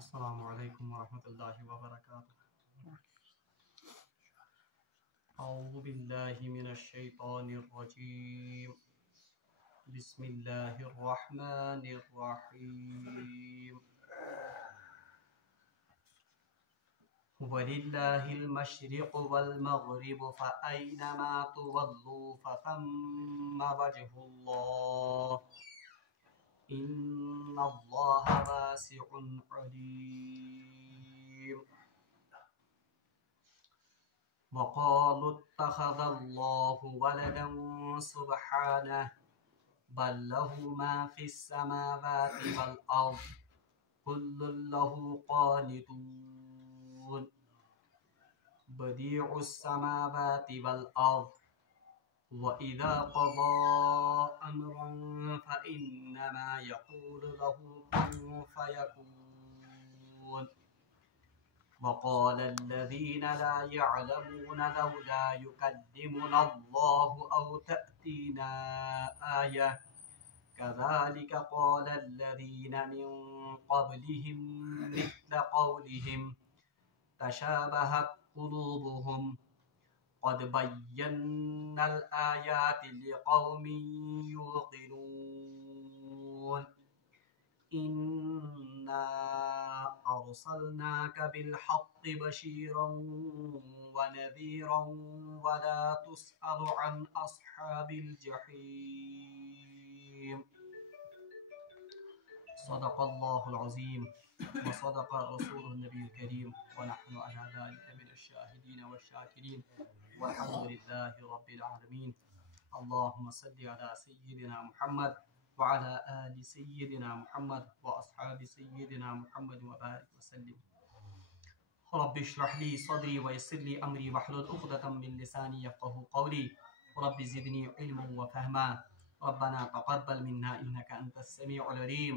السلام علیکم ورحمۃ اللہ وبرکاتہ. اعوذ باللہ من الشیطان الرجیم. بسم اللہ الرحمن الرحیم. وَلِلَّهِ الْمَشْرِقُ وَالْمَغْرِبُ فَأَيْنَمَا تُوَلُّوا فَثَمَّ وَجْهُ اللَّهِ إِنَّ اللَّهَ وَاسِعٌ عَلِيمٌ. وَقَالُوا اتَّخَذَ اللَّهُ وَلَدًا سُبْحَانَهُ بَل لَّهُ مَا فِي السَّمَاوَاتِ وَالْأَرْضِ كُلٌّ لَّهُ قَانِتُونَ. بَدِيعُ السَّمَاوَاتِ وَالْأَرْضِ وَإِذَا قَضَىٰ أَمْرًا فَإِنَّمَا يَقُولُ لَهُ كُن فَيَكُونُ. وَقَالَ الَّذِينَ لَا يَعْلَمُونَ لَوْلَا يُكَلِّمُنَا اللَّهُ أَوْ تَأْتِينَا آيَةٌ كَذَٰلِكَ قَالَ الَّذِينَ مِن قَبْلِهِم مِّثْلَ قَوْلِهِمْ تَشَابَهَتْ قُلُوبُهُمْ قَدْ بَيَّنَّا الْآيَاتِ لِقَوْمٍ يُوقِنُونَ. إِنَّا أَرْسَلْنَاكَ بِالْحَقِّ بَشِيرًا وَنَذِيرًا وَلَا تُسْأَلُ عَنْ أَصْحَابِ الْجَحِيمِ. صدق الله العظيم وصدق رسوله النبي الكريم ونحن على ذلك من الشاهدين والشاكرين والحمد لله رب العالمين. اللهم صل على سيدنا محمد وعلى آل سيدنا محمد وأصحاب سيدنا محمد وبارك وسلم. رب اشرح لي صدري ويسر لي أمري واحلل عقدة من لساني يفقهوا قولي. رب زدني علما وفهما. ربنا تقبل منا إنك أنت السميع العليم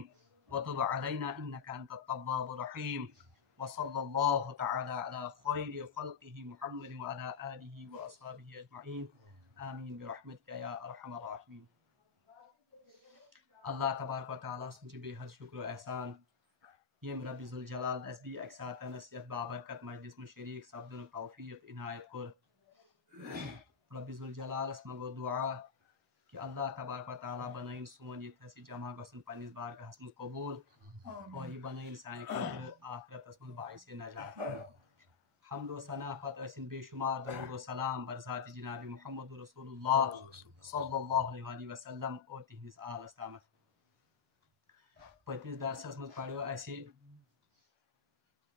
وتب علينا إنك أنت التواب الرحيم. وصلى الله تعالى على خير خلقه محمد وعلى آله وأصحابه أجمعين. آمين برحمتك يا أرحم الراحمين. اللہ تبارک و تعالیٰ سنچ بے حد شکر و احسان یم رب ذوالجلال اس بی اک ساتنس یت بابرکت مجلس میں شریک سبدن توفیق عنایت کور. رب ذوالجلالس مگو دعا کہ اللہ تبارک و تعالیٰ بنائن سون یہ تھسی جمع گسن پنس بارگاہس مز قبول اور یہ بنائن سانہ خاطر آخرتس مز باعث نجات. حمد و ثنا پتہ ٲسِن بے شمار درود و سلام برذات جناب محمد رسول اللہ صلی اللہ علیہ وسلم اور تہندس آلس تامت. پتمس درسس مز پڑھو اسہ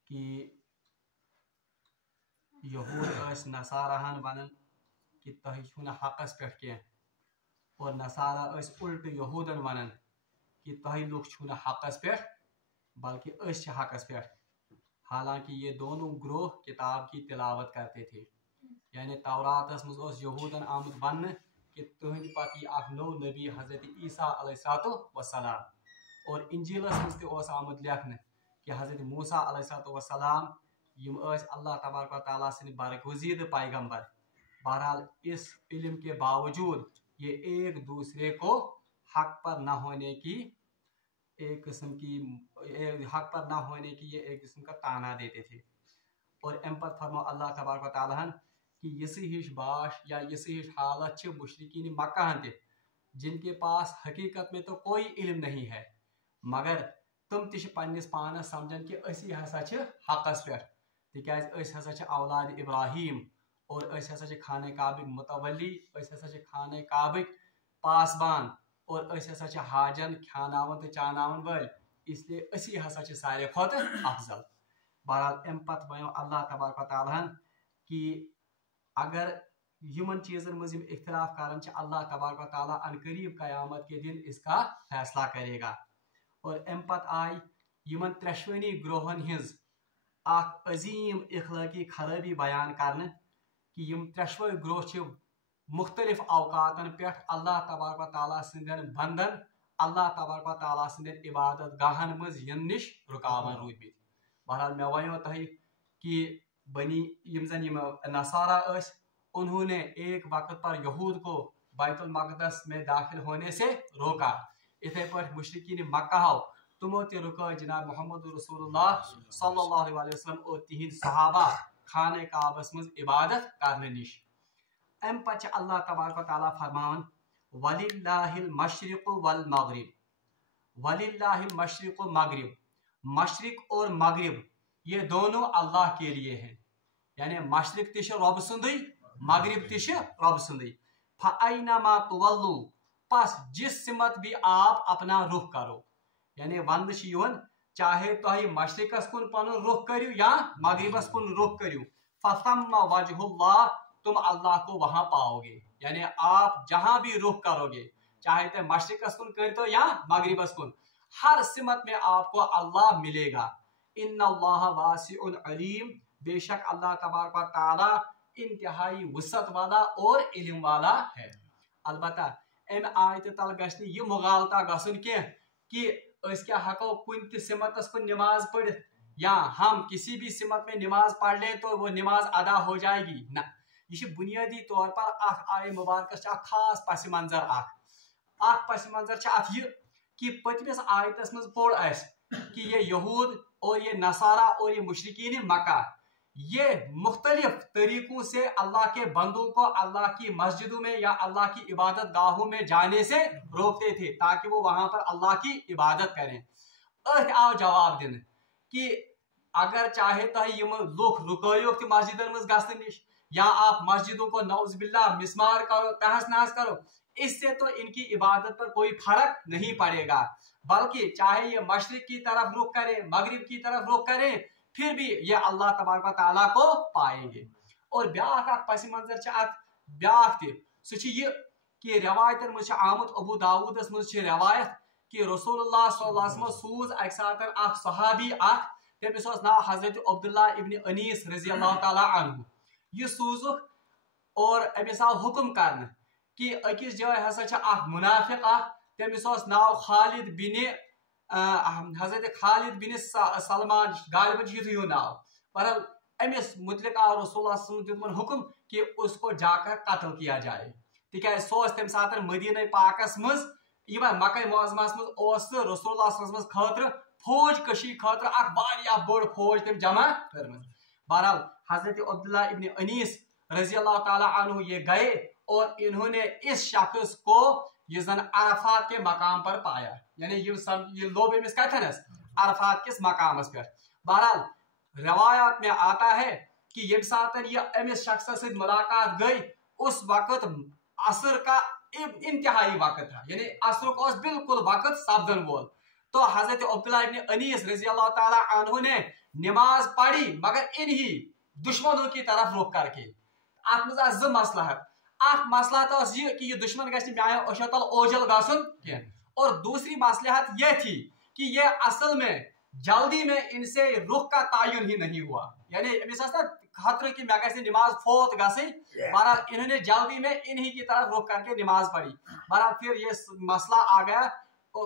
کہ یہود ٲسۍ نصاراہن ونان کہ تُہۍ چھِو نہٕ حقس پٮ۪ٹھ کینٛہہ اور نصارا ٲسۍ الٹہٕ یہودن ونان کہ تُہۍ لُکھ چھِو نہٕ حقس پٮ۪ٹھ بلکہ أسۍ چھِ حقس پٮ۪ٹھ. حالانکہ یہ دونوں گروہ کتاب کی تلاوت کرتے تھے. یعنی توراتس مز اوس یہودن آمت وننہٕ کہ تہند پتہٕ یی اکھ نوٚو نبی حضرت عیسیٰ علیہ السلام اور انجیلس مز تہِ اوس آمت لیکھنہٕ کہ حضرت موسیٰ علیہ السلام یم ٲسۍ اللہ تبارک و تعالیٰ سٕنٛدۍ برگزیدٕ پیغمبر. بہرحال اس علم کے باوجود یہ ایک دوسرے کو حق پر نہ ہونے کی ایک قسم کی حق پر نہ ہونے کی یہ ایک قسم کا تانا دیتے تھے. اور ام پتہ فرمو اللہ تبارک و تعالیٰ ہن کہ یسی ہش باش یا یسی ہش حالت چھ مشرکین مکہ ہن تہ جن کے پاس حقیقت میں تو کوئی علم نہیں ہے مگر تم تہ پنس پانس سمجھن کہ اسی ہسا چھ حقس پہ تکیاز اس ہسا چھ اولاد ابراہیم اور اس ہسا چھ خانہ کعبک متولی اس ہسا چھ خانہ کعبک پاسبان اور اس ہسا چھ حاجن کھاناون تو چاناون ول اس لیے اسی ہسا چھ سارے کھوت افضل. بہرحال ام پتہ ونو اللہ تبارک و تعالیٰ کہ اگر یمن چیزن مز اختلاف کران چھ اللہ تبارک و تعالیٰ ان قریب قیامت کے دن اس کا فیصلہ کرے گا. اور ام پتہ آئی یمن ترشوانی گروہن ہز اخ عظیم اخلاقی خرابی بیان کرنے کہ یم ترشوے گروہ چھ مختلف اوقاتن پہ اللہ تبارک و تعالیٰ سندین بندن اللہ تبارک و تعالیٰ سندین عبادت گاہن مز ین نش رکاوان روٗدمٕتۍ. بہرحال میں ونو تہ کہ بنی یم زن یم نصارا اس انہوں نے ایک وقت پر یہود کو بیت المقدس میں داخل ہونے سے روکا. اتھے پٲٹھۍ مشرکین مکہ تمو تہ رکا جناب محمد رسول اللہ صلی اللہ علیہ وسلم اور تہند صحابہ خانہ کعبس مز عبادت کرنے نش ام پتہ اللہ تبارک و تعالیٰ فرمان وَلِلَّهِ الْمَشْرِقُ وَالْمَغْرِبُ وَلِلَّهِ الْمَشْرِقُ مغرب مشرق اور مغرب یہ دونوں اللہ کے لیے ہیں یعنی مشرق تش رب سندی مغرب تش رب سندی فَأَيْنَمَا تُوَلُّوا پس جس سمت بھی آپ اپنا رخ کرو یعنی وند یون چاہے تہ مشرقس کن پن رخ کرو یا مغربس کن رخ کرو فَثَمَّ وَجْهُ اللَّهِ تم اللہ کو وہاں پاؤ گے یعنی آپ جہاں بھی رخ کرو گے چاہے تو مشرقس کن کرتو یا مغربس کن ہر سمت میں آپ کو اللہ ملے گا ان اللہ واسع علیم بے شک اللہ تبارک و تعالی انتہائی وسعت والا اور علم والا ہے البتہ ام آیت تل گژھِ نہٕ یہ مغالطہ گژھُن کینٛہہ کہ اس کیا ہکو کن تہ سمتس کن نماز پڑھت یا ہم کسی بھی سمت میں نماز پڑھ لیں تو وہ نماز ادا ہو جائے گی نہ یہ بنیادی طور پر آئے مبارکس خاص پس منظر پس منظر ات یہ کہ پتمس آیتس مز پوڑ اس کہ یہ یہود اور یہ نصارہ اور یہ مشرکین مکہ یہ مختلف طریقوں سے اللہ کے بندوں کو اللہ کی مسجدوں میں یا اللہ کی عبادت گاہوں میں جانے سے روکتے تھے تاکہ وہ وہاں پر اللہ کی عبادت کریں آو جواب دن کہ اگر چاہے تو لوگ رکو تہ مسجدن مز گھن نش یا آپ مسجدوں کو نعوذ باللہ مسمار کرو تہس نہس کرو اس سے تو ان کی عبادت پر کوئی فرق نہیں پڑے گا بلکہ چاہے یہ مشرق کی طرف رخ کرے مغرب کی طرف رخ کرے پھر بھی یہ اللہ تبارک و تعالیٰ کو پائیں گے اور بیاکھ اکھ پس منظر ات بیاکھ تہ سہ یہ کہ روایتن مز آمت ابو داودس مز روایت کہ رسول اللہ صلی اللہ علیہ وسلم سوز اک سات اخ صحابی اخ تمس ناو حضرت عبداللہ ابن انیس رضی اللہ تعالیٰ عنہ یہ سوزک اور امس آو حکم کرنا کہ اکس جائے ہسا اخ منافق اخ تمس ناو خالد بن حضرت خالد بن سلمان غالباً یہ ناو بہرحال امس متعلق آو رسول اللہ صلی اللہ علیہ وسلم حکم کہ اس کو جا کر قتل کیا جائے تکیاز سو تم سات مدینہ پاکس مز مکہ معظمہ مز رسول اللہ صلی اللہ علیہ وسلم خاطر فوج کشی خاطر اخ واریاہ بڑ فوج تم جمع کرمز بہرحال حضرت عبداللہ ابن انیس رضی اللہ تعالیٰ عنہ یہ گئے اور انہوں نے اس شخص کو یہ زن عرفات کے مقام پر پایا یعنی یہ لوب امس کتنس عرفات کس مقام پر بہرحال روایات میں آتا ہے کہ یم ساتن یہ امس شخص سے ملاقات گئی اس وقت عصر کا انتہائی وقت تھا یعنی عصر کو بالکل وقت سپدن وول تو حضرت عبداللہ ابن انیس رضی اللہ تعالیٰ عنہ نے نماز پڑھی مگر انہی دشمنوں کی طرف رخ کر کے ات مز ز مصلحت اخ مصلحت یہ کہ یہ دشمن گھس میانہ اوشو تل اوجل گھن کی اور دوسری مصلحت یہ تھی کہ یہ اصل میں جلدی میں ان سے رخ کا تعین ہی نہیں ہوا یعنی خطرہ کہ میں گھس نماز فوت گھن بہرحال انہوں نے جلدی میں انہی کی طرف رخ کر کے نماز پڑھی بہرحال پھر یہ مسئلہ آ گیا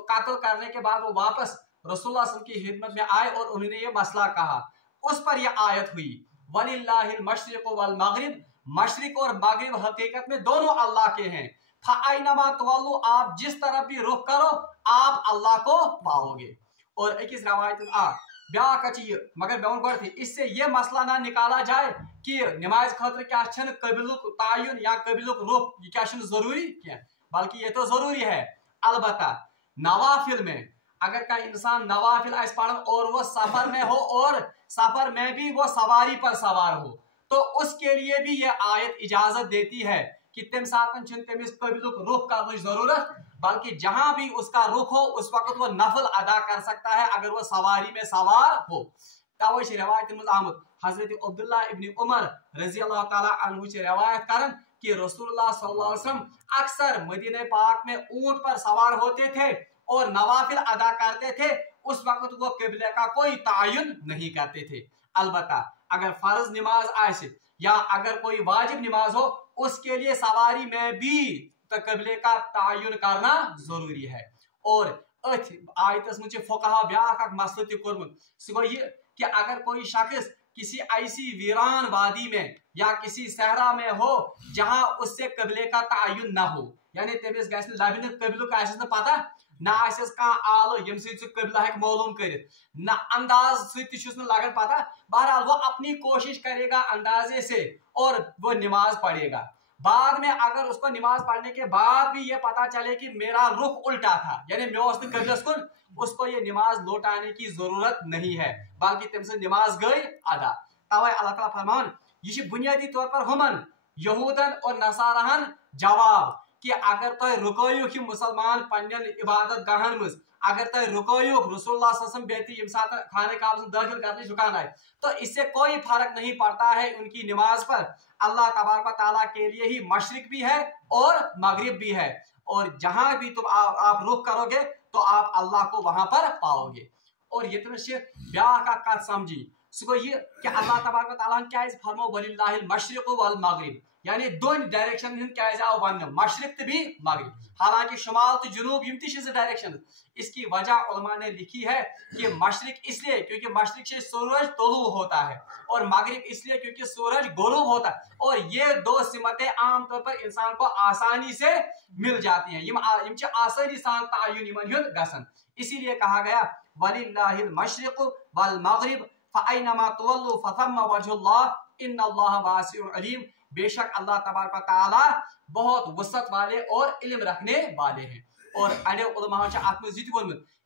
قتل کرنے کے بعد وہ واپس رسول اللہ صلی اللہ علیہ وسلم کی خدمت میں آئے اور انہوں نے یہ مسئلہ کہا اس پر یہ آیت ہوئی وَلِلَّهِ الْمَشْرِقُ وَالْمَغْرِبُ مشرق اور مغرب حقیقت میں دونوں اللہ کے ہیں فَأَيْنَمَا تُوَلُّوا آپ جس طرف بھی رخ کرو آپ اللہ کو پاؤ گے اور اکس روایت بیاکھ اچھی مگر بیون گوڑ تھی اس سے یہ مسئلہ نہ نکالا جائے کہ نماز خاطر کیا چھن قبلک تعین یا قبلک رخ یہ کیا چھن ضروری کیا بلکہ یہ تو ضروری ہے البتہ نوافل میں اگر کا انسان نوافل ایس پڑھن اور وہ سفر میں ہو اور سفر میں بھی وہ سواری پر سوار ہو تو اس کے لیے بھی یہ آیت اجازت دیتی ہے کہ تم ساتن چھن تمس قبلک رخ کرنے ضرورت بلکہ جہاں بھی اس کا رخ ہو اس وقت وہ نفل ادا کر سکتا ہے اگر وہ سواری میں سوار ہو توش روایت مز آمد حضرت عبداللہ ابن عمر رضی اللہ تعالیٰ عنہ سے روایت کرن کہ رسول اللہ صلی اللہ علیہ وسلم اکثر مدینہ پاک میں اونٹ پر سوار ہوتے تھے اور نوافل ادا کرتے تھے اس وقت وہ قبلے کا کوئی تعین نہیں کرتے تھے البتہ اگر فرض نماز آئے یا اگر کوئی واجب نماز ہو اس کے لیے سواری میں بھی قبلے کا تعین کرنا ضروری ہے اور آیتس مجھے فقہا بیاکھ اکھ مسئلہ تہ کورمت سہ گو یہ کہ اگر کوئی شخص کسی ایسی ویران وادی میں یا کسی صحرا میں ہو جہاں اس سے قبلے کا تعین نہ ہو یعنی تمس گھس لبنہ قبلک آسس نہ پتہ ना आसिस कहां आल यम सु कबिला हेक मालूम कर ना अंदाज से लगन पता। बहरहाल वो अपनी कोशिश करेगा अंदाजे से और वो नमाज पढ़ेगा। बाद में अगर उसको नमाज पढ़ने के बाद भी ये पता चले कि मेरा रुख उल्टा था, यानी मैं कबिलस कुन, उसको ये नमाज लौटाने की जरूरत नहीं है, बल्कि तम से नमाज गई अदा। तवे अल्लाह ताला फरमान ये बुनियादी तौर पर हमन यहूदन और नसारहन जवाब कि अगर तुम रुकयुक मुसलमान पन्न इबादत गाहन मज, अगर तुम रुकयुक रसूलुल्लाह सल्लल्लाहु अलैहि वसल्लम बेहती यम साथ खाने काबा में दाखिल करने रुकान आए, तो इससे कोई फर्क नहीं पड़ता है उनकी नमाज पर। अल्लाह तबारक व तआला के लिए ही मशरिक भी है और मगरिब भी है, और जहां भी तुम आप रुख करोगे तो आप अल्लाह को वहां पर पाओगे। और ये ब्याह का कथ समझी सो ये कि अल्लाह तबारक व तआला क्या फरमो वलिल्लाहिल मशरिक वल मगरिब, यानी दोन डायरेक्शन क्या आओ वन, मशरिक तो भी मगरिब। हालांकि शुमाल तो जुनूब यम ती डायरेक्शन। इसकी वजह उलमा ने लिखी है कि मशरिक इसलिए क्योंकि मशरिक से सूरज तलू होता है, और मगरिब इसलिए क्योंकि सूरज गुरूब होता है, और ये दो सिमतें आमतौर पर इंसान को आसानी से मिल जाती हैं। आसानी सान तायुन गसन, इसीलिए कहा गया वलिल्लाहिल मशरिक वल मगरिब फअयनमा तुवल्लु फथम्मा वजहुल्लाह इन्नल्लाह वासिउन अलीम। बेशक अल्लाह तबारक व तआला बहुत वसत वाले और इल्म रखने वाले हैं। और अड़े उलमा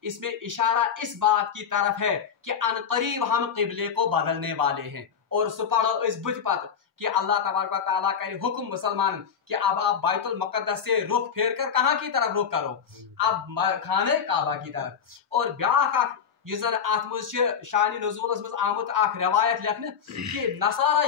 इसमें इशारा इस बात की तरफ है कि अनकरीब हम किबले को बदलने वाले हैं। और सुपढ़ो इस बुत पत कि अल्लाह तबारक व तआला करे हुक्म मुसलमान कि अब आप बैतुल मुक़द्दस से रुख फेर कर कहाँ की तरफ रुख करो, अब खाने काबा की तरफ। और ब्याह यन अत शान नज़ूलस मज आमुत रवायत लिखने कि नसारा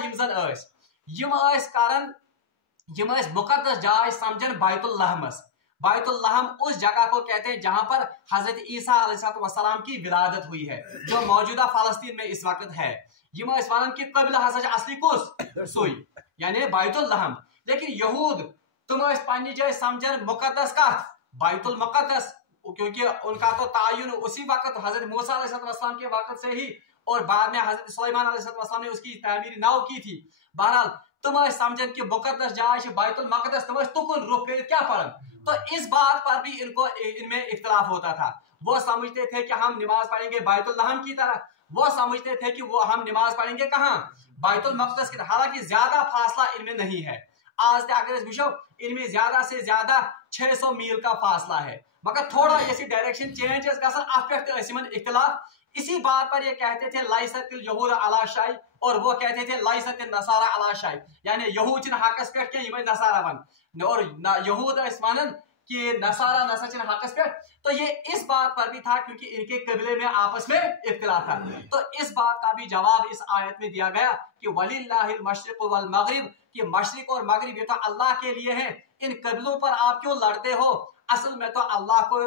यम मुकद्दस जाय समझन बैतुल लहमस। बैतुल लहम उस जगह को कहते हैं जहां पर हजरत ईसा अलैहिस्सलाम की विलादत हुई है, जो मौजूदा फलस्तीन में इस वक्त है। यम वन कि कबिला हसा असली कुस सुई यानी बैतुल लहम। लेकिन यहूद तुम पन्नी जाय समझन मुकद्दस कथ बैतुल मुकद्दस, क्योंकि उनका तो तायुन उसी वक्त हजरत मूसा अलैहिस्सलाम के वक्त से ही, और बाद में हजरत सुलेमान अलैहिस्सलाम ने उसकी तामीर नौ की थी। बहरहाल तुम समझन कि मुकद्दस जाय बैतुल मुकद्दस, तुम तुकुन रुख कर क्या फर्क। तो इस बात पर भी इनमें इख्तिलाफ होता था। वो समझते थे कि हम नमाज पढ़ेंगे बैतुल लहम की तरह, वो समझते थे कि वो हम नमाज पढ़ेंगे कहाँ, बैतुल मुकद्दस की तरह। हालांकि ज्यादा फासला इनमें नहीं है। आज तक अगर वुचो इनमें ज्यादा से ज्यादा 600 मील का फासला है, मगर थोड़ा ऐसी डायरेक्शन चेंज गसन इख्तिलाफ। इसी बात पर ये कहते थे लाइसतिल यहूद अला शाय, और वो कहते थे लाइसतिल नसारा अला शाय, यानी यहूद हकस पे के नसारा वन, और यहूद वनन कि नसारा नसा चिन हकस पे। तो ये इस बात पर भी था क्योंकि इनके कबीले में आपस में इख्तिलाफ था। तो इस बात का भी जवाब इस आयत में दिया गया कि वलिल्लाहिल मशरिक वल मगरिब, कि मशरिक और मगरिब ये तो अल्लाह के लिए है, इन कबीलों पर आप क्यों लड़ते हो। असल में तो अल्लाह को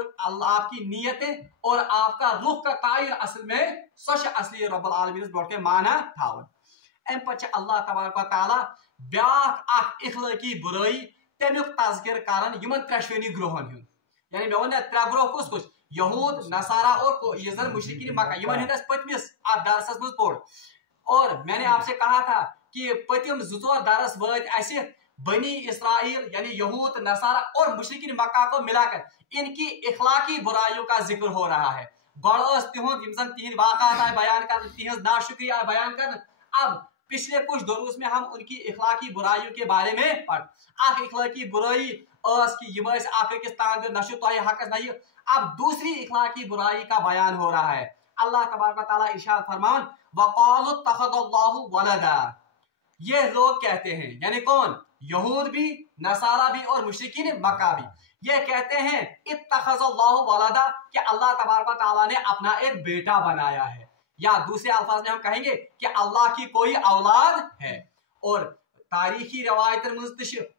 आपकी नीयतें और आपका रुख का तायुन असल में सच असली रब्बुल आलमीन बोल के माना था। अम पे अल्लाह तबारक व तआला ब्याख इखलाकी बुराई तमिक तज़किर करन यमन त्रेशवेनी ग्रोहन हुन, यानी मे वन त्रे ग्रोह कुस कुस, यहूद नसारा और ये जन मुशरिकीन मक्का, यमन हिंदस पतमिस दरसस मज पोड़। और मैंने आपसे कहा था कि पतिम जुतोर दरस वत ऐसे बनी इसराइल यानी यहूद नसारा और मुशरिकीन मक्का को मिलाकर इनकी इखलाकी बुराइयों का जिक्र हो रहा है। गौस तिहुंद तीन वाक़ात बयान कर, तिहंज नाशुक्रिया बयान कर। अब पिछले कुछ दुरूस में हम उनकी इखलाकी बुराइयों के बारे में पढ़, इखलाकी बुराई कि नशु तो हक नहीं। अब दूसरी इखलाकी बुराई का बयान हो रहा है। अल्लाह तबारक व तआला इरशाद फरमान वक़ालु तख़ज़ल्लाहु वलदा, ये लोग कहते हैं, यानी कौन, यहूद भी नसारा भी और मुशरिकीन मक्का भी, ये कहते हैं इत्तख़ज़ल्लाहु वलदा कि अल्लाह तबारक व तआला ने अपना एक बेटा बनाया है, या दूसरे अल्फाज में हम कहेंगे कि अल्लाह की कोई औलाद है। और तारीखी रवायत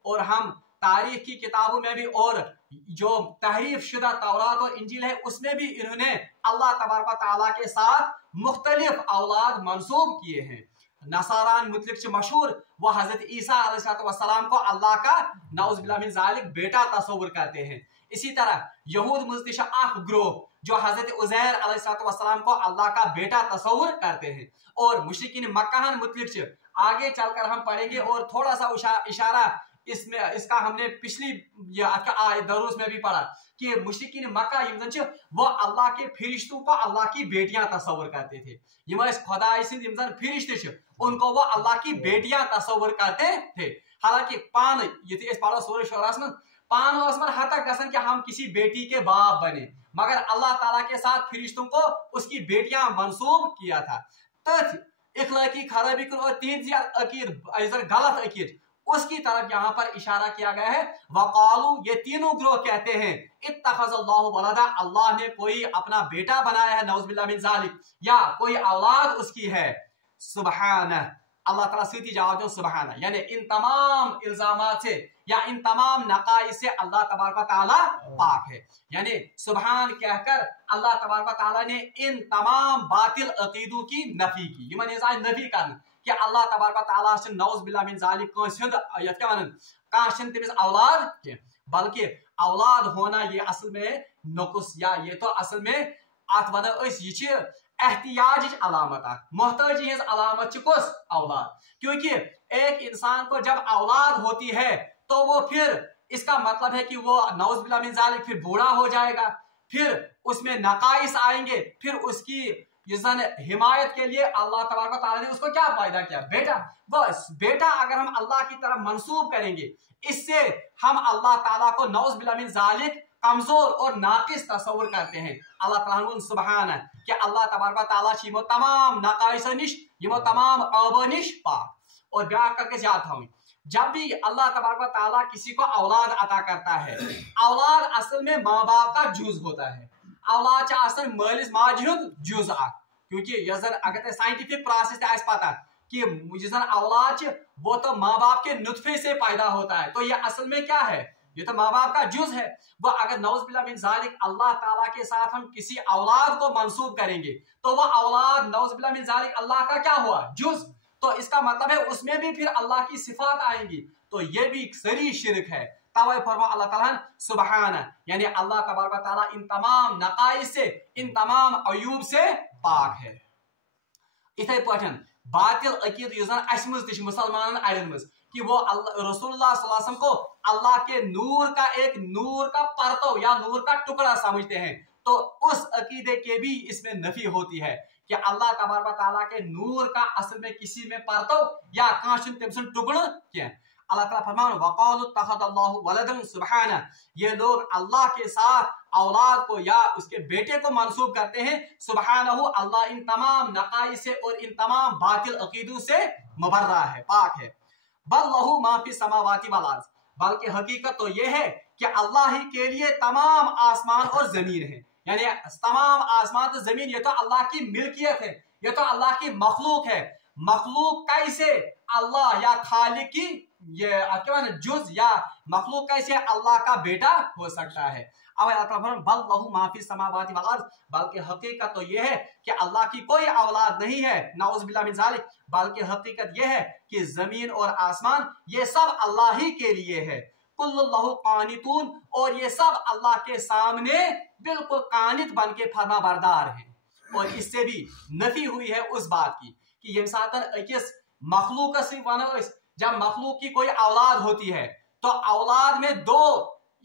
और हम तारीख की किताबों में भी, और जो तहरीफ शुदा तौरात और इंजील है उसमें भी इन्होंने अल्लाह तबारक व तआला के साथ मुख्तलिफ औलाद मंसूब किए हैं। नसारान मुतलिक मशहूर वो हजरत ईसा अलैहिस्सलाम को अल्लाह का नाउज़ुबिल्लाह मिन ज़ालिक बेटा तस्वुर करते हैं। इसी तरह यहूद मुजदिशा ग्रोह जो हजरत उज़ैर अलैहिस्सलाम को अल्लाह का बेटा तस्वुर करते हैं। और मुशरिकीन मक्का मुतलिक आगे चलकर हम पढ़ेंगे और थोड़ा सा इशारा इसका हमने पिछली दरूस में भी पढ़ा कि मुशरिकीन मक्का वो अल्लाह के फरिश्तों को अल्लाह की बेटियां तस्वर करते थे। खुदाई सिंद फरिश्ते उनको वो अल्लाह की बेटियां तस्वर करते थे। हालांकि पान ये पढ़ो सूरह शुरा में पान हद तक गसन कि हम किसी बेटी के बाप बने, मगर अल्लाह ताला के साथ फरिश्तों को उसकी बेटियां मंसूब किया था। तथ इखलाकी खराबी और तीन अकीद गलत अकीद उसकी तरफ यहाँ पर इशारा किया गया है। वकालू ये तीनों ग्रोह कहते हैं इत्तखज़ल्लाहु वलदा अल्लाह ने कोई अपना बेटा बनाया है, नऊज़ुबिल्लाह मिन ज़ालिक, या कोई औलाद उसकी है। सुबहाना अल्लाह ताला सीधी जवाब दो सुबहाना, यानी इन तमाम इल्जामात से या इन तमाम नकाइस से अल्लाह तबारक व तआला पाक है। यानी सुबहान कहकर अल्लाह तबारक व तआला ने इन तमाम बातिल अकीदों की नफी की। यमन नफी कर कि अल्लाह तबारक व तआला से नऊज़ुबिल्लाह मिन ज़ालिक तमिस औलाद के, बल्कि औलाद होना ये असल में नुक़्स या ये तो असल में अत वन ये एहतियाज अलामत मोहताजी हज अलामत कुस औलाद, क्योंकि एक इंसान को जब औलाद होती है तो वो फिर इसका मतलब है कि वो नऊज़ुबिल्लाह मिन ज़ालिक फिर बूढ़ा हो जाएगा, फिर उसमें नकाइस आएंगे, फिर उसकी हिमायत के लिए अल्लाह तबारक व तआला ने उसको क्या पैदा किया, बेटा। बस बेटा अगर हम अल्लाह की तरफ मंसूब करेंगे, इससे हम अल्लाह ताला को नऊज़ुबिल्लाह मिन ज़ालिक कमजोर और नाकिस तस्वुर करते हैं। अल्लाह ताला सुबहान कि अल्लाह तबारक व तआला यमो तमाम नकाइस निश यमो तमाम औब निश पाक। और ब्याह करके याद था जब भी अल्लाह तबारक व तआला किसी को औलाद अता करता है, औलाद असल में माँ बाप का जुज होता है। औलाद असल मालिस माज हुंद जुज क्योंकि अगर साइंटिफिक प्रोसेस आस पता कि औलाद वो तो माँ बाप के नुतफे से पैदा होता है, तो ये असल में क्या है, ये तो माँ बाप का जुज है। वो अगर नऊज़ुबिल्लाह मिन ज़ालिक अल्लाह ताला के साथ हम किसी औलाद को मंसूब करेंगे तो वो औलाद नऊज़ुबिल्लाह मिन ज़ालिक अल्लाह का क्या हुआ, जुज। तो इसका मतलब है उसमें भी फिर अल्लाह की सिफात आएंगी, तो ये भी सरी शिरक है। तवै फरमा अल्लाह ताला सुबहान, यानी अल्लाह तबारक व तआला इन तमाम नकाइस से, इन तमाम अयूब से पाक है। इथे पठन बातिल अकीद मुसलमान अड़न कि वो रसूलुल्लाह सल्लल्लाहु अलैहि वसल्लम को अल्लाह के नूर का परतो या नूर का टुकड़ा समझते हैं, तो उस अकीदे के भी इसमें नफी होती है कि अल्लाह तबारक व तआला के नूर का असल में किसी में परतो या कांशन तमसन टुकड़ा क्या। अल्लाह ताला फरमान वक़ालु तख़ज़ल्लाहु वलदन सुबहाना, ये लोग अल्लाह के साथ औलाद को या उसके बेटे को मंसूब करते हैं। सुबहानहु अल्लाह इन तमाम नकाइस से और इन तमाम बातिल अकीदों से मुबर्रा है, पाक है। बल लहू मा फी समावाति वल अर्ज़, बल्कि हकीकत तो ये है कि अल्लाह ही के लिए तमाम आसमान और जमीन है। यानी तमाम आसमान तो जमीन ये तो अल्लाह की मिल्कियत है, ये तो अल्लाह की मखलूक है। मखलूक कैसे अल्लाह या खालिक की ये जुज या मखलूक कैसे अल्लाह का बेटा हो सकता है। बल लहू मा फी समावाति वल अर्ज़, बल्कि हकीकत तो ये है कि अल्लाह की कोई औलाद नहीं है, नाउज़ुबिल्लाह मिन ज़ालिक, बल्कि हकीकत ये है कि जमीन और आसमान ये सब अल्लाह ही के लिए है। कुल्लु लहू कानितून, और ये सब अल्लाह के सामने बिल्कुल कानित बन के फरमा बरदार है। और इससे भी नफी हुई है उस बात की कि ये अकिस मखलूक जब मखलूक की कोई औलाद होती है तो औलाद में दो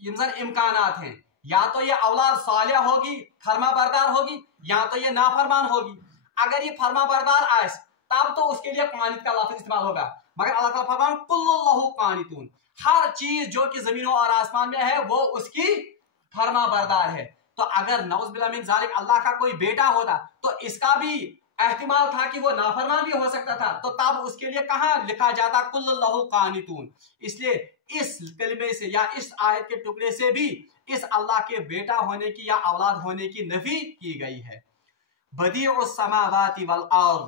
इम्कानात हैं, या तो ये औलाद सालिया होगी, फरमा बरदार होगी, या तो ये नाफरमान होगी। अगर ये फरमा बरदार आए तब तो उसके लिए कानित का लफ्ज़ इस्तेमाल होगा, मगर अल्लाह ताला फरमान कुल्लु लहू कानितून, हर चीज जो कि जमीनों और आसमान में है वो उसकी फरमा बरदार है। तो अगर नऊज़ुबिल्लाह मिन ज़ालिक अल्लाह का कोई बेटा होता तो इसका भी एहतिमाल था कि वो नाफरमान भी हो सकता था, तो तब उसके लिए कहाँ लिखा जाता कुल्लु लहू कानितून। इसलिए इस कलमे से या इस आयत के टुकड़े से भी इस अल्लाह के बेटा होने की या औलाद होने की नफी की गई है। बदीउस समावाति वल अर्ज़,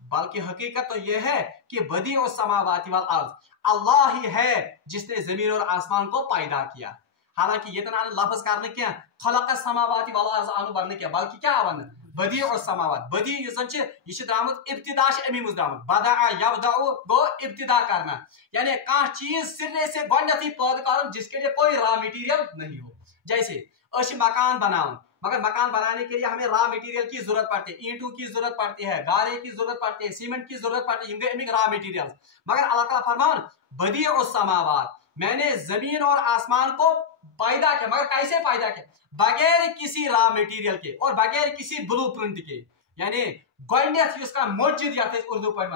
बल्कि हकीकत तो यह है कि बदीउस समावाति वल अर्ज़, अल्लाह ही है जिसने जमीन और आसमान को पैदा किया। हालांकि ये तो ना लफ्ज करने क्या खलक़स समावाति वल अर्ज़ आनु बनने क्या, बल्कि क्या वन बदी और समावात। बदी ये द्रामुत इब्तिदा अमीमुज द्रामुत, बदा यबदउ गो इब्तिदा करना, यानी कह चीज सिरे से गोडनेथी पैदा कर जिसके लिए कोई रॉ मटेरियल नहीं हो। जैसे मकान बनाओ, मगर मकान बनाने के लिए हमें रॉ मटेरियल की जरूरत पड़ती है, ईंटों की जरूरत पड़ती है, गारे की जरूरत पड़ती है, सीमेंट की जरूरत पड़ती है, रॉ मटेरियल। मगर अल्लाह ताला फरमान बदीउस समावात, मैंने जमीन और आसमान को पैदा किया, मगर कैसे पैदा किया? बगैर किसी रॉ मटेरियल के और बगैर किसी ब्लूप्रिंट के। यानी गोडनेथ उसका मस्जिद या उर्दू पर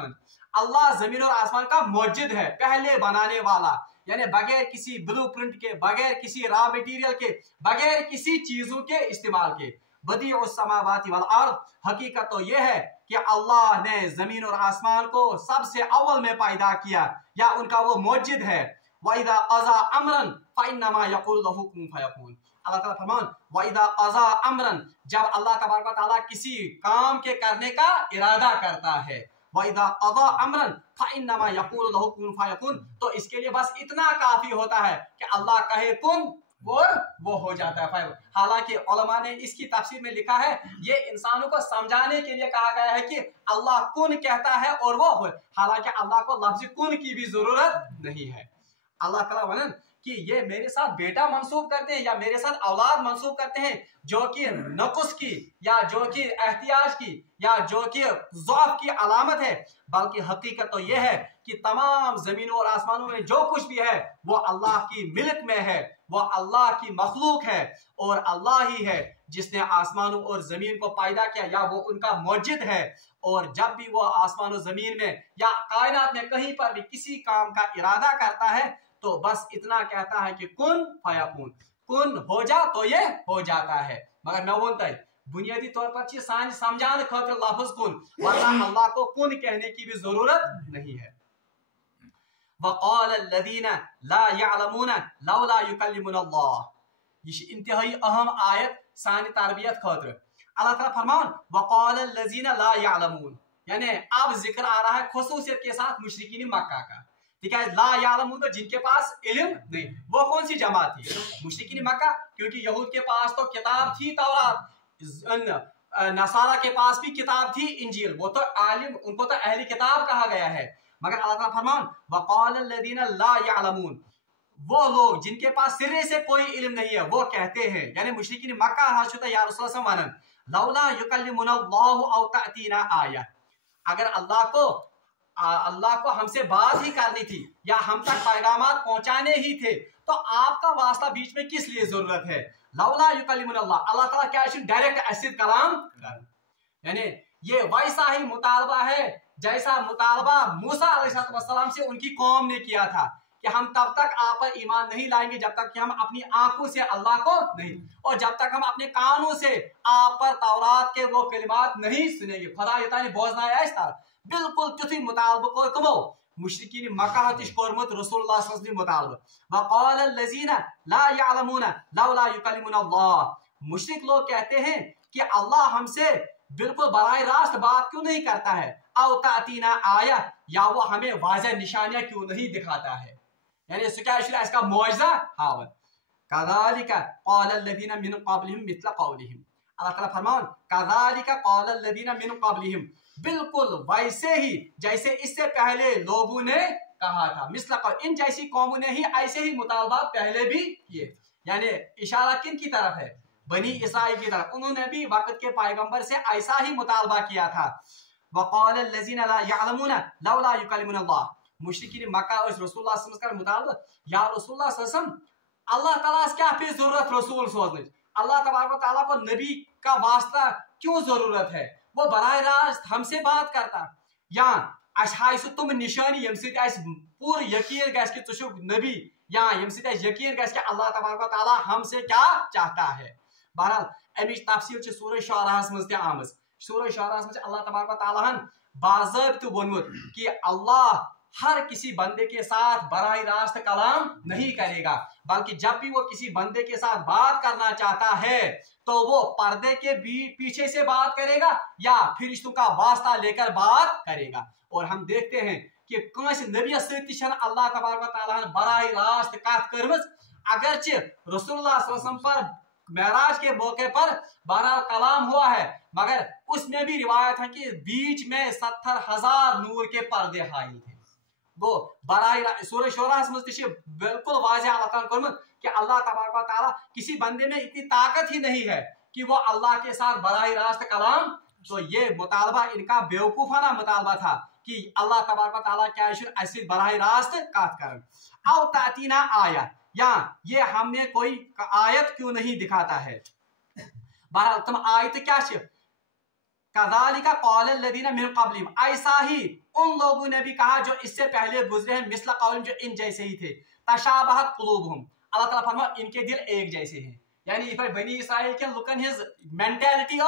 अल्लाह जमीन और आसमान का मस्जिद है, पहले बनाने वाला, यानी बगैर किसी ब्लूप्रिंट के, बगैर किसी रॉ मटेरियल के, बगैर किसी चीजों के इस्तेमाल के। बदीउस समावाति वल अर्द, हकीकत तो यह है कि अल्लाह ने जमीन और आसमान को सबसे अव्वल में पैदा किया, या उनका वो मस्जिद है। वइदा क़ज़ा अमरन फ़इन्नमा यक़ूलु लहु कुन फ़यकून। अल्लाह ताला फरमान वइदा क़ज़ा अमरन, जब अल्लाह तबारक व तआला किसी काम के करने का इरादा करता है, वइदा क़ज़ा अमरन फ़इन्नमा यक़ूलु लहु कुन फ़यकून, तो इसके लिए बस इतना काफी होता है कि अल्लाह कहे कुन और वो हो जाता है। हालांकि उलमा ने इसकी तफसीर में लिखा है, ये इंसानों को समझाने के लिए कहा गया है कि अल्लाह कुन कहता है और वो हो, हालांकि अल्लाह को लफ्ज़ कुन की भी जरूरत नहीं है। अल्लाह ताला वनन कि ये मेरे साथ बेटा मंसूब करते हैं या मेरे साथ औलाद मंसूब करते हैं, जो कि नक़्स की या जो कि एहतियाज की या जो कि ज़ौफ़ की अलामत है, बल्कि हकीकत तो यह है कि तमाम जमीनों और आसमानों में जो कुछ भी है वो अल्लाह की मिल्क में है, वो अल्लाह की मखलूक है, और अल्लाह ही है जिसने आसमानों और जमीन को पैदा किया, या वो उनका मस्जिद है। और जब भी वो आसमान और जमीन में या कायनात में कहीं पर भी किसी काम का इरादा करता है, तो बस इतना कहता है कि कुन फयकून, कुन हो जा तो ये हो जाता है। मगर मैं बोलता है बुनियादी तौर पर सान समझाने खातिर लफ्ज़ कुन, वरना अल्लाह को कुन कहने की भी जरूरत नहीं है। वक़ाल लज़ीना ला यअलमून लौला युकल्लिमुनल्लाह, ये इंतहाई अहम आयत सानी तरबियत खातिर। अल्लाह ताला फरमान वक़ाल लज़ीना ला यअलमून, यानी अब जिक्र आ रहा है खुसूसियत के साथ मुशरिकीन मक्का का। ठीक है, ला यालमून तो जिनके पास इल्म नहीं, वो कौन सी जमात थी? मुशरिकीन मक्का, क्योंकि यहूद के पास तो किताब थी तौरात, नसारा के पास भी किताब थी इंजील, वो तो आलिम, उनको तो अहली किताब कहा गया है। मगर अल्लाह ताला फरमान वक़ाल लज़ीना ला यअलमून, वो लोग जिनके पास सिरे से कोई इल्म नहीं है, वो कहते हैं, यानी मुशरिकीन मक्का हाशुता या रसूल सल्लल्लाहु अलैहि वसल्लम लौला युकल्लिमुनल्लाहु औ तअतीना आया, अगर अल्लाह को हमसे बात ही करनी थी या हम तक पैगामात पहुंचाने ही थे, तो आपका वास्ता बीच में किस लिए जरूरत है? लौला युकल्लिमुनल्लाह, अल्लाह ताला क्या डायरेक्ट ऐसे कलाम कर, यानी ये वैसा ही मुतालबा है जैसा मुतालबा मूसा अलैहिस्सलाम से उनकी कौम ने किया था कि हम तब तक आप पर ईमान नहीं लाएंगे जब तक कि हम अपनी आंखों से अल्लाह को नहीं, और जब तक हम अपने कानों से आप पर तौरात के वो कलिमात नहीं सुनेंगे। खुदा ये बोझना है बिल्कुल तुथी मुतालबा को कमो मुशरिकीन मक्का हतिश कोरमत रसूलुल्लाह सल्लल्लाहु अलैहि वसल्लम मुतालबा वक़ाल लज़ीना ला यअलमून लौला युकल्लिमुनल्लाह, मुशरिक लोग कहते हैं कि अल्लाह हमसे बिल्कुल बराह रास्त बात क्यों नहीं करता है, औ तातीना आया, या वो हमें वाज़ेह निशानियां क्यों नहीं दिखाता है, यानी इसका मौजज़ा हावल। कज़ालिका क़ाल लज़ीना मिन क़ब्लिहिम मिस्ल क़ौलिहिम, अल्लाह ताला फरमान कज़ालिका क़ाल लज़ीना मिन क़ब्लिहिम, बिल्कुल वैसे ही जैसे इससे पहले लोगों ने कहा था, मिस्ल इन जैसी कौमों ने ही ऐसे ही मुतालबा पहले भी किए, यानी इशारा किन की तरफ है? बनी इसराइल की तरफ, उन्होंने भी वक्त के पैगंबर से ऐसा ही मुतालबा किया था। वक़ाल लज़ीना ला यअलमून लौला युकल्लिमुनल्लाह, मुशरिकीन मक्का और रसूलुल्लाह सल्लल्लाहु अलैहि वसल्लम का मुतालबा, या रसूलुल्लाह सल्लल्लाहु अलैहि वसल्लम अल्लाह ताला से क्या फिर जरूरत रसूल सोचने, अल्लाह तबारक व तआला को नबी का वास्ता क्यों जरूरत है? वो बराह रास्त हमसे बात करता, या अश तुम निशानी यम पूर यकीन गस कि तुम नबी, या यम यकीन गस कि अल्लाह तबारक व तआला हमसे क्या चाहता है। बहरहाल अमिच तफसील सूरह शुअराहस मज आमज, सूरह शुअराहस मज अल्लाह तबारक व तआला बाज़ाब्त वोनमुत कि अल्लाह हर किसी बंदे के साथ बराह रास्त कलाम नहीं करेगा, बल्कि जब भी वो किसी बंदे के साथ बात करना चाहता है तो वो पर्दे के पीछे से बात करेगा या फरिश्तों का वास्ता लेकर बात करेगा। और हम देखते हैं कि कांस नबी सत्य अल्लाह तबारक व तआला बराह रास्त कथ करमज, अगरचे रसूलुल्लाह सल्लल्लाहु अलैहि वसल्लम पर मेराज के मौके पर 12 कलाम हुआ है, मगर उसमें भी रिवायत है कि बीच में 70,000 नूर के पर्दे हाइल थे। वो बराह सूरह शुअरा में बिल्कुल वाज़ेह अल्लाह ताला कि अल्लाह तबारक व तआला किसी बंदे में इतनी ताकत ही नहीं है कि वो अल्लाह के साथ बराह रास्त कलाम, तो ये मुतालबा इनका बेवकूफाना मुतालबा था कि अल्लाह तबारक व तआला क्या ऐसे बराह रास्त काट करन औ तातीना आयत या ये हमने कोई आयत क्यों नहीं दिखाता है। बहरहाल तुम आयत क्या छे कज़ालिका क़ाल लदीना मिन क़ब्लिहिम ऐसा ही उन लोगों ने भी कहा जो इससे पहले गुजरे हैं मिस्ल क़ौलिहिम जो इन जैसे ही थे तशाबहत क़ुलूबुहुम अल्लाह ताला फरमाता इनके दिल एक जैसे हैं यानी इफ बनी इस्राइल के लुकन हिज मेंटालिटी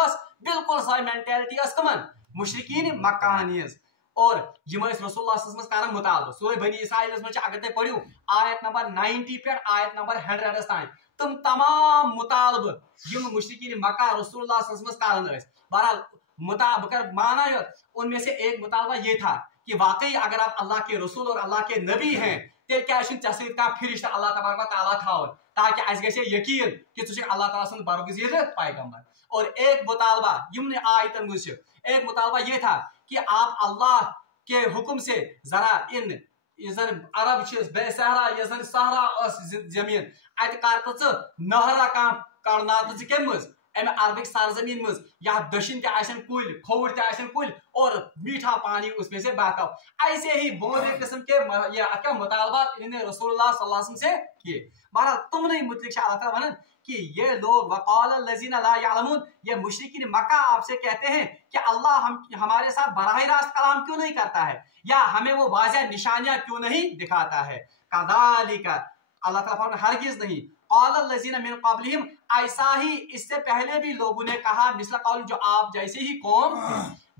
बिल्कुल सही मेंटालिटी कमन मुशरिकीन मक्का हनीज और यम रसूलुल्लाह सल्लल्लाहु अलैहि वसल्लम करन मुतालबा सूरह बनी इस्राइल में अगर तुम पढ़ियो आयत नंबर 90 पे आयत नंबर 100 तान तुम तमाम मुतालब यम मुशरिकीन मक्का रसूलुल्लाह सल्लल्लाहु अलैहि वसल्लम करन। बहरहाल मुताबिक माना उनमें से एक मुतालबा ये था कि वाकई अगर आप अल्लाह के रसूल और अल्लाह के नबी हैं तेल क्या चा फिरिश्त अल्लाह तबारक व तआला थावन ताकि अस गए यकीन कि तुझे अल्लाह ताला सुन बरगुज़ीर पैगंबर। और एक मुतालबा यमने आयतन मुझ एक मुतालबा ये था कि आप अल्लाह के हुक्म से जरा इन यन अरब बेसहरा यन सहरा जमीन अत कर नहरा कड़ना कम अमे अरबिक सरजमीन मज या दशिन कुल खोड़ कुल और मीठा पानी उसमें से बहता हो ऐसे ही बहुत किस्म के क्या मुतालबात इन्होंने रसूलुल्लाह सल्लल्लाहु अलैहि वसल्लम से किए। बहरहाल तुमने मुतलिक अल्लाह ताला वनन कि ये लोग वक़ाल लज़ीना ला यअलमून ये मुशरिकीन मक्का आपसे कहते हैं कि अल्लाह हमारे साथ बराह रास्त कलाम क्यों नहीं करता है या हमें वो वाज़ेह निशानियां क्यों नहीं दिखाता है। कज़ालिका अल्लाह ताला फरमाता हरगिज़ नहीं क़ाल लज़ीना मिन क़ब्लिहिम ऐसा ही इससे पहले भी लोगों ने कहा मिस्ल क़ौल जो आप जैसे ही कौम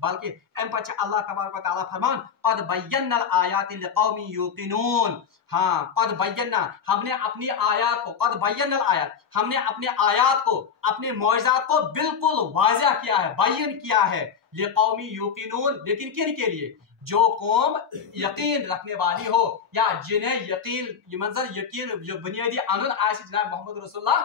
बल्कि एम पछ अल्लाह तबारक व तआला फरमान क़द बय्यनल आयाति लिक़ौमिन युक़िनून। हाँ क़द बय्यना हमने अपनी आयत को क़द बय्यनल आयत हमने अपने आयत को अपने मौइज़ात को बिल्कुल वाज़ेह किया है बयन किया है लिक़ौमिन युक़िनून लेकिन किन के लिए जो कौम यकीन रखने वाली हो या जिन्हें यकीन जो बुनियादी अनन आयत जनाब मोहम्मद रसूलुल्लाह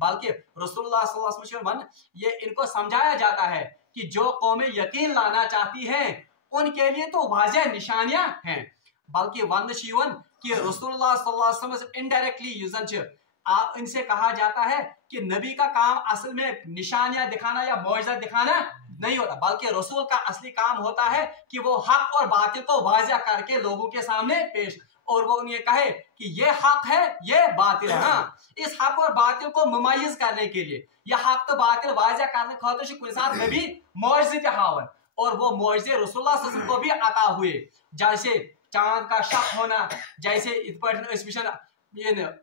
बल्कि रसूलुल्लाह सल्लल्लाहु अलैहि वसल्लम ये इनको समझाया जाता है कि जो कौमें यकीन लाना चाहती हैं उनके लिए तो वाज़ेह निशानियां हैं बल्कि वन शीवन कि रसूलुल्लाह सल्लल्लाहु अलैहि वसल्लम इनडायरेक्टली यूजन इनसे कहा जाता है कि नबी का काम असल में निशानियां दिखाना या मौइज़ा दिखाना नहीं होता बल्कि रसूल का असली काम होता है कि वो हक और बातिल को वाज़ेह करके लोगों के सामने पेश और वो उन्हें कहे कि ये हक है ये बातिल है। हाँ इस हक और बातिल को मुमय्यज़ करने के लिए या हक तो बातिल वाज़ेह करने खातिर कुछ साथ नबी मौइज़े हावन और वो मौइज़े रसूलुल्लाह सल्लल्लाहु अलैहि वसल्लम को भी अता हुए जैसे चांद का शक होना जैसे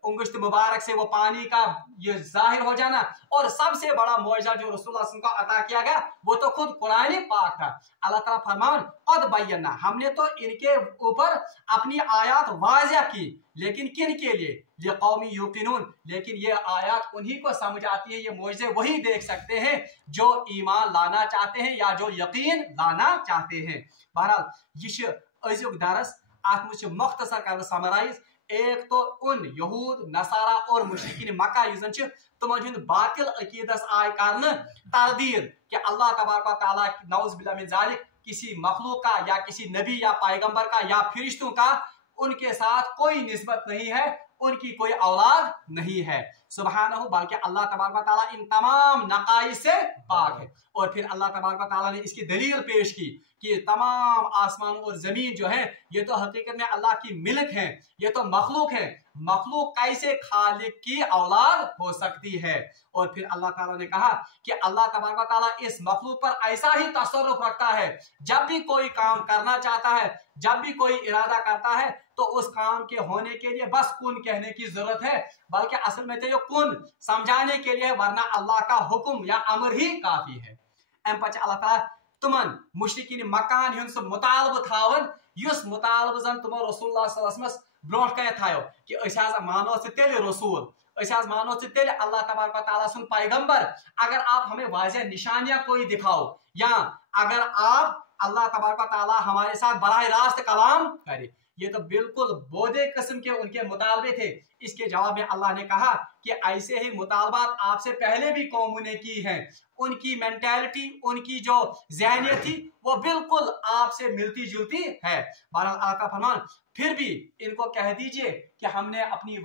उंगुश्त मुबारक से वो पानी का ये जाहिर हो जाना और सबसे बड़ा मौइज़ा जो रसूलुल्लाह सल्लल्लाहु अलैहि वसल्लम को अता किया गया वो तो खुद कुरान पाक था। अल्लाह ताला फरमान क़द बय्यना हमने तो इनके ऊपर अपनी आयत वाज़ेह की लेकिन किन के लिए लिक़ौमिन युक़िनून लेकिन ये आयत उन्हीं को समझ आती है ये मौइज़े वही देख सकते हैं जो ईमान लाना चाहते हैं या जो यकीन लाना चाहते हैं। बहरहाल ये अज़ुक दरस अत मुझ मुख्तसर कर समराइज एक तो उन यहूद नसारा और मुशरिकीन मक्का युजन तुमन बातिल अकीदस आय कर तरदीद कि अल्लाह तबारक व तआला नऊज़ बिल्लाह मिन ज़ालिक किसी मखलूक का या किसी नबी या पैगंबर का या फरिश्तों का उनके साथ कोई निस्बत नहीं है उनकी कोई औलाद नहीं है सुबहानहू बल्कि अल्लाह तबारक व तआला इन तमाम नकाइस से पाक है। और फिर अल्लाह तबारक व तआला ने इसकी दलील पेश की कि तमाम आसमान और जमीन जो है ये तो हकीकत में अल्लाह की मिल्क है ये तो मखलूक है मखलूक कैसे खालिक की औलाद हो सकती है। और फिर अल्लाह ताला ने कहा कि अल्लाह तबारक व तआला इस मखलूक पर ऐसा ही तसर्रुफ रखता है जब भी कोई काम करना चाहता है जब भी कोई इरादा करता है तो उस काम के होने के लिए बस कुन कहने की जरूरत है बल्कि असल में तो कुन समझाने के लिए वरना अल्लाह का हुक्म या अमर ही काफी है। अम पच अल्लाह ताला तुमन मुशरिकीन मक्कान हुंद सह मुतालबह थावन युस मुतालबह जन तुमो रसूलुल्लाह सल्लल्लाहु अलैहि वसल्लम ब्रोट कह थायो कि अस मानो तेल रसूल अस मानो तेल अल्लाह तबारक व तआला सुन पैगंबर अगर आप हमें वाज़ेह निशानियां कोई दिखाओ या अगर आप अल्लाह तबारक व तआला हमारे साथ बराह रास्त कलाम करे। ये तो बिल्कुल बोधे किस्म के उनके मुतालबे थे। इसके जवाब में अल्लाह ने कहा कि ऐसे ही मुतालबात आपसे पहले भी कौमों ने की हैं उनकी मेंटालिटी उनकी जो ज़हनियत थी वो बिल्कुल आपसे मिलती जुलती है। बहरहाल अल्लाह का फरमान फिर भी इनको कह दीजिए कि हमने अपनी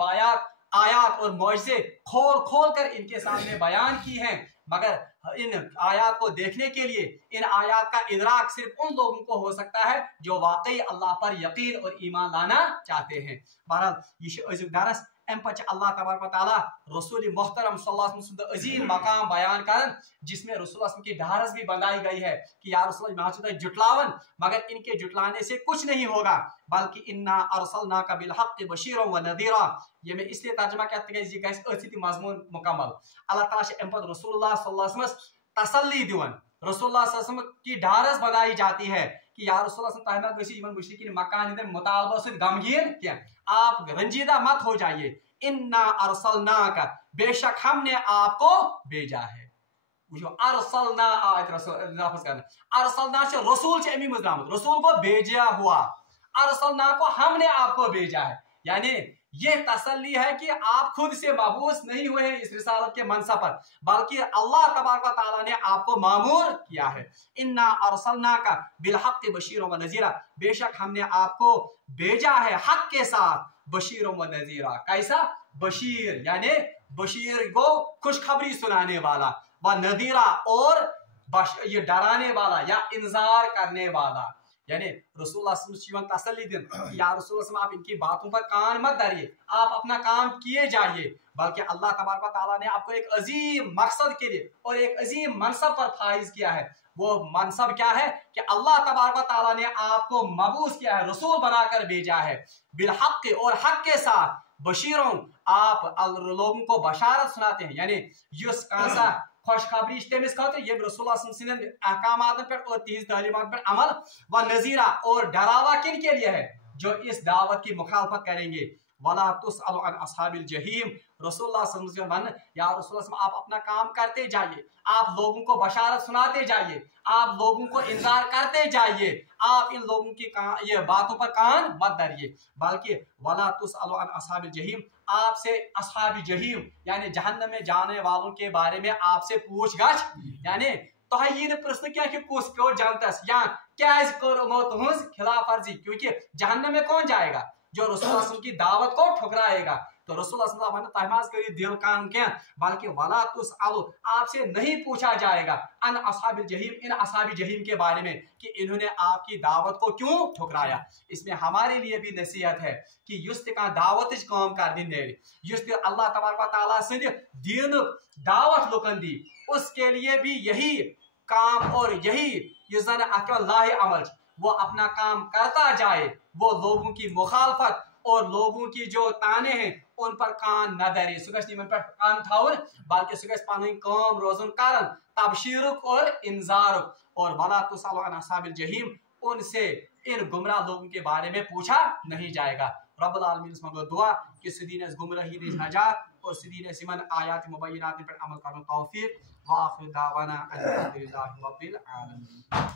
आयत और मौइज़े खोल खोल कर इनके सामने बयान की हैं मगर इन आयात को देखने के लिए इन आयात का इदराक सिर्फ उन लोगों को हो सकता है जो वाकई अल्लाह पर यकीन और ईमान लाना चाहते हैं। बहरहाल यह अजुक दरस अम पे अल्लाह तबारक व तआला रसूल मोहतरम सल्लल्लाहु अलैहि वसल्लम अजीम मकाम बयान करन जिसमें रसूल की ढारस भी बनाई गई है कि या रसूल जुटलावन, मगर इनके जुटलाने से कुछ नहीं होगा, बल्कि इन्ना अरसलनाका बिल हक़्क़ि बशीरन व नज़ीरा। ये मैं इसलिए तर्जुमा करते हैं जी मजमून मुकम्मल। अल्लाह ताला से अम रसूलुल्लाह सल्लल्लाहु अलैहि वसल्लम तसल्ली दिवन रसूलुल्लाह सल्लल्लाहु अलैहि वसल्लम की ढारस बनाई जाती है कि या रसूलुल्लाह तहमा गसी इवन मुशरिकीन मक्का निदर मुतालबा से गमगीन क्या आप रंजीदा मत हो जाइए। इन्ना अरसलनाका, बेशक हमने आपको भेजा है। वो अरसलना आयत लफ्ज करना अरसलना से रसूल से अमी मुजरामत रसूल को भेजा हुआ, अरसलना को हमने आपको भेजा है, यानी ये तसल्ली है कि आप खुद से मबूस नहीं हुए हैं इस रिसालत के मनसब पर, बल्कि अल्लाह तबारक व तआला ने आपको मामूर किया है। इन्ना अरसलनाका बिल हक़्क़ि बशीरन व नज़ीरा, बेशक हमने आपको भेजा है हक के साथ, बशीरन व नज़ीरा। कैसा? बशीर यानी बशीर को खुशखबरी सुनाने वाला, व नज़ीरा और ये डराने वाला या इंजार करने वाला। यानी रसूलुल्लाह सल्लल्लाहु अलैहि वसल्लम तसल्ली दिन या रसूलुल्लाह आप इनकी बातों पर कान मत धरिए, आप अपना काम किए जाइए, बल्कि अल्लाह तबारक व तआला ने आपको एक अजीम मकसद के लिए और एक अजीम मनसब पर फाइज किया है। वो मनसब क्या है कि अल्लाह तबारक व तआला ने आपको मबूस किया है, रसूल बनाकर भेजा है, बिल हक़्क़ि और हक के साथ, बशीरों आप लोगों को बशारत सुनाते हैं, यानी युस कांसा खुशखबरी तमिस खातिर ये रसूलुल्लाह सल्लल्लाहु अलैहि वसल्लम अहकामात पर और तीज तालीमात पर अमल, व नज़ीरा और डरावा किन के लिए है? जो इस दावत की मुखालफत करेंगे। वला तुसअलु अन अस्हाबिल जहीम, रसूलुल्लाह सल्लल्लाहु अलैहि वसल्लम या रसूलुल्लाह आप अपना काम करते जाइए, आप लोगों को बशारत सुनाते जाइए, आप लोगों को इंतजार करते जाइए, आप इन लोगों की ये बातों पर कान मत धरिए, बल्कि वला तुसअलु अन अस्हाबिल जहीम, आपसे अस्हाबी जहीम यानी जहन्नम में जाने वालों के बारे में आपसे पूछगछ, यानी तो ये प्रश्न क्या कि कुछ को जानतस या क्या तुहस खिलाफ वर्जी, क्योंकि जहन्नम में कौन जाएगा? जो रसूलुल्लाह की दावत को ठुकराएगा। तो रसूलुल्लाह तहमाज करी दिल काम क्या, बल्कि वला तुसअलु, आपसे नहीं पूछा जाएगा अन अस्हाबिल जहीम, इन अस्हाबी जहीम के बारे में कि इन्होंने आपकी दावत को क्यों ठुकराया। इसमें हमारे लिए भी नसीहत है कि युस का दावत काम कर दिन युस अल्लाह तबारक व तआला से दीन दावत लुकन दी, उसके लिए भी यही काम और यही युजन अकल अमल वो अपना काम करता जाए, वो लोगों की मुखालफत और लोगों की जो ताने हैं उन पर कान न धरे, सुगस निमन पर कान थाउन, बल्कि सुगस पानी काम रोजन करन तबशीरुक और इंजारुक, और वला तुसअलु अन अस्हाबिल जहीम, उनसे इन गुमराह लोगों के बारे में पूछा नहीं जाएगा। रब्बुल आलमीन से मगो दुआ कि सीदीन गुमराही ने नजात और सीदीन सिमन आयात मुबय्यनात पर अमल करने तौफीक। व आखिर दावाना अल्हम्दुलिल्लाहि रब्बिल आलमीन।